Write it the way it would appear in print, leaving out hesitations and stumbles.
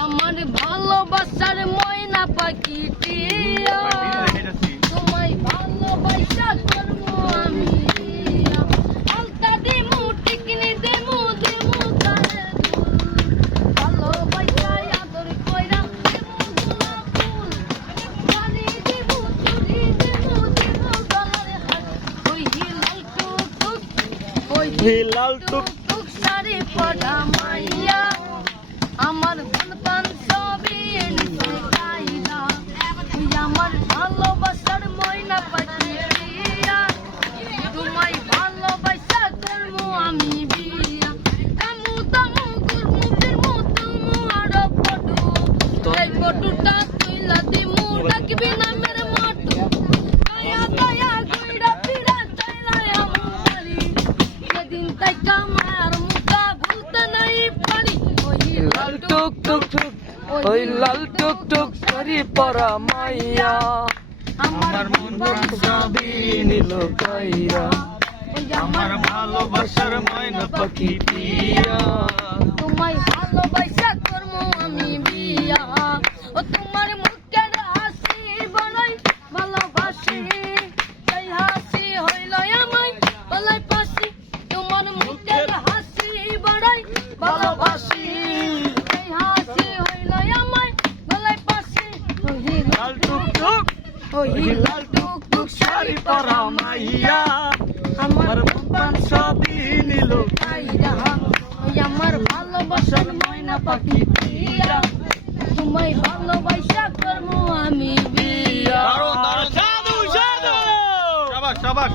আমার ভালোবাসার ময়না পাখি টিয়া তোমায় ভালোবাসা করবো আমি আলতা দিমু টিকনি দিমু দিমু কানে ভালোবাসায় আদর কইরা দিমু গোলাপ ফুল পানি দিমু চুরি দিমু দিমু গলার হাত ওই হিলাল টুক টুক শাড়ি পরা মাইয়া আমার বলবান ছবি এনেছে গাইলা তুই আমার ভালোবাসার ময়না পাখি টিয়া তোমায় ভালোবাসা করবো আমি বিয়া কামু দামু গুরমু ফিরমু তুমু আর ফটো এই ফটোটা তুইলা দিমু ডাকবি না মেরে মটো দয়া দয়া কইরা ফিরা চাইলা আমু বাড়ি সেদিন তাই কামার মুখা ভুলতে নাই পারি লাল টুক টুক টুক ওই লাল টুক টুক শাড়ি পরা মাইয়া আমার মন ছবি নিল গাইয়া আমার ভালোবাসার ময়না পাখি টিয়া তোমায় ভালোবাসা করবো আমি বিয়া ও তোমার মুখের হাসি বড়ই ভালোবাসি সেই হাসি হইল আমায় বলাই পাশি তোমার মুখের হাসি বড়ই ভালোবাসি সেই হাসি হইল আমায় বলাই পাশি লাল টুক টুক ওই লাল টুক টুক শাড়ি পরা মাইয়া আমার বলবান ছবি নিল গাইয়া ওই আমার ভালোবাসার ময়না পাখি টিয়া তোমায় ভালোবাসা করবো আমি বিয়া সাধু সাধু শাবাশ শাবাশ